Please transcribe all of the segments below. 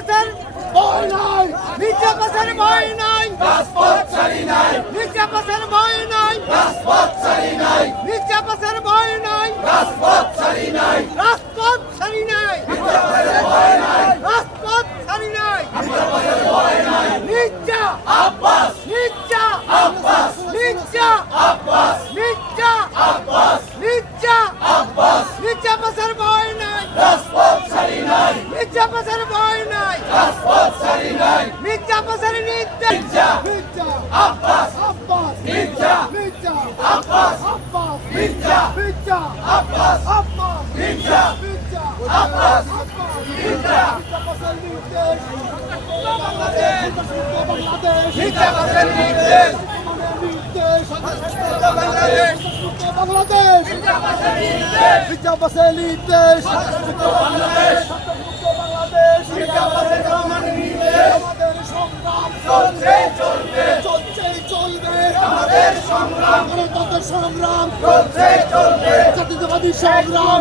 পাচার ভয় নাই। মিথ্যা পাচার ভয় নাই। রাজপথ ছাড়ি নাই মিথ্যা পাচার ভয় নাই। রাজপথ ছাড়ি নাই মিথ্যা পাচার ভয় নাই। রাজপথ ছাড়ি নাই। রাজপথ ছাড়ি নাই। মিথ্যা পাচার ভয় নাই রাজপথ ছাড়ি নাই মিথ্যা পাচার ভয় নাই মিথ্যা আব্বাস মিথ্যা আব্বাস মিথ্যা আব্বাস আব্বাস আব্বাস আব্বাস আব্বাস বাংলাদেশ বাংলাদেশ চলছে চলবে চলছে চলবে। আমাদের সংগ্রাম। গণতন্ত্রের সংগ্রাম। চলছে চলবে জাতীয়তাবাদী সংগ্রাম।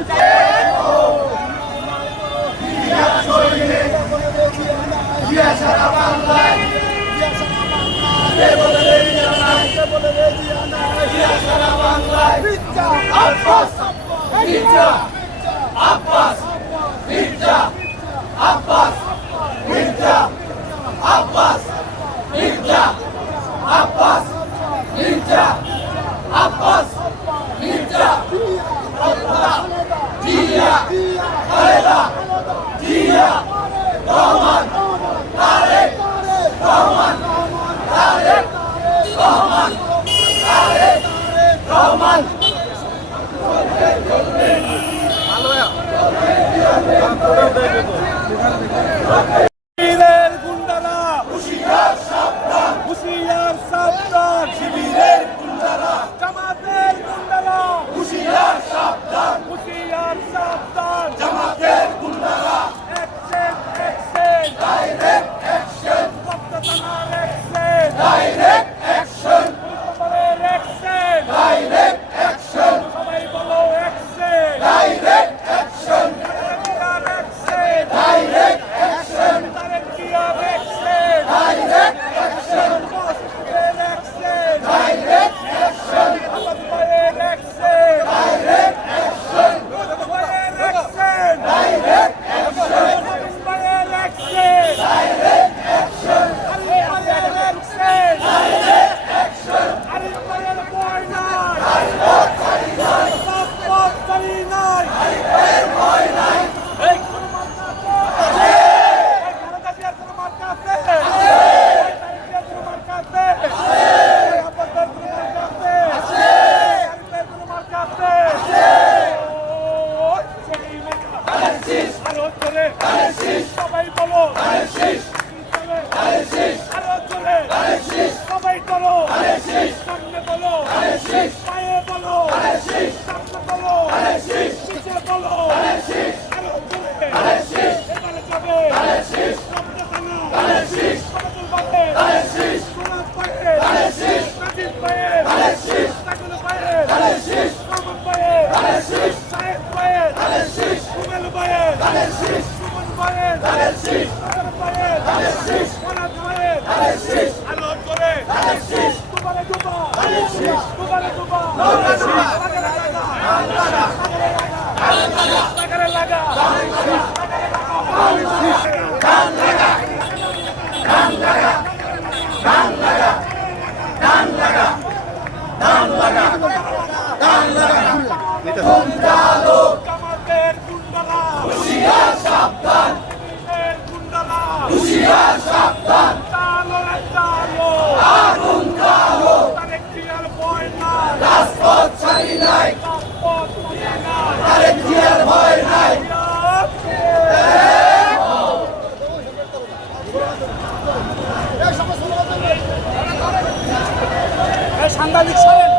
বাংলায়। আব্বাস। আব্বাস। আব্বাস। মির্জা আব্বাস মির্জা আব্বাস মির্জা জিয়া জিয়া জিয়া করো আরও জোরে সবাই করো সামনে বলো। Bang! সাংবাদিক সরেন।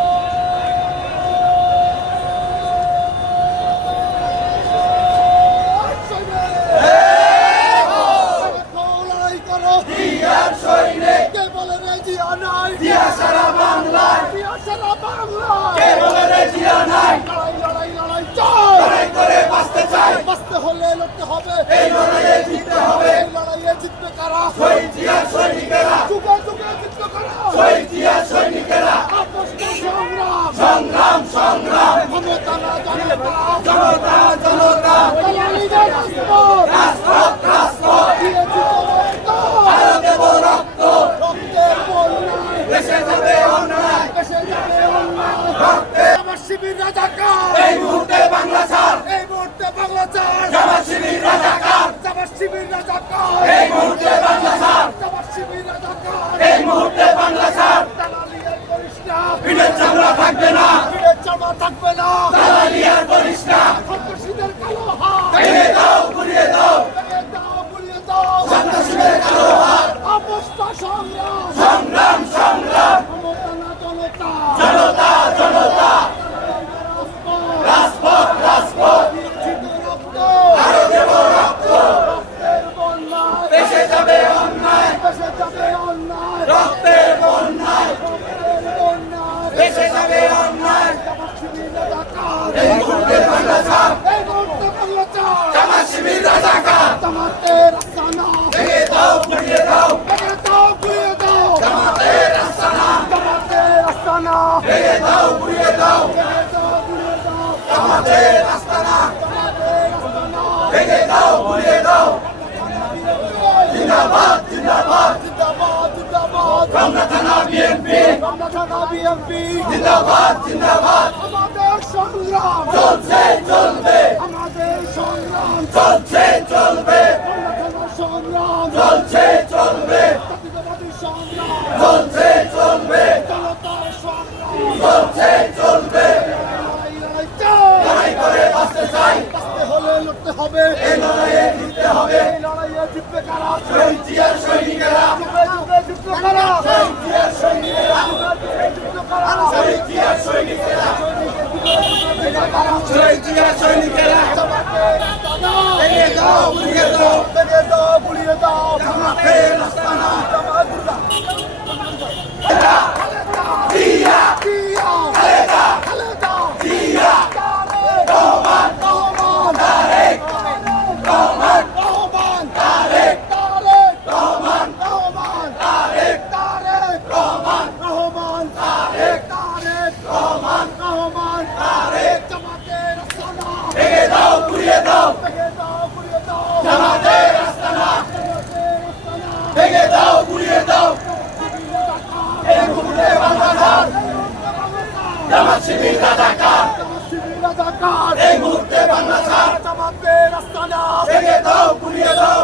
লড়তে হবে। এই লড়াইয়ে জিততে হবে। এই লড়াইয়ে জিতবে কারা? শিবির রাজাকার তোমাদের আস্তানা ভেঙে দাও ঘুরিয়ে দাও জিন্দাবাদ জিন্দাবাদ কামনা থানা চলছে চলবে। আমাদের সংগ্রাম। চলছে চলবে। সৈনিকেরা দাও দাও দাও দাও শিবির রাজাকার শিবির রাজাকার এই মুহূর্তে বাংলা ছাড়। জবাব রাস্তা না দাও গুলিয়ে দাও।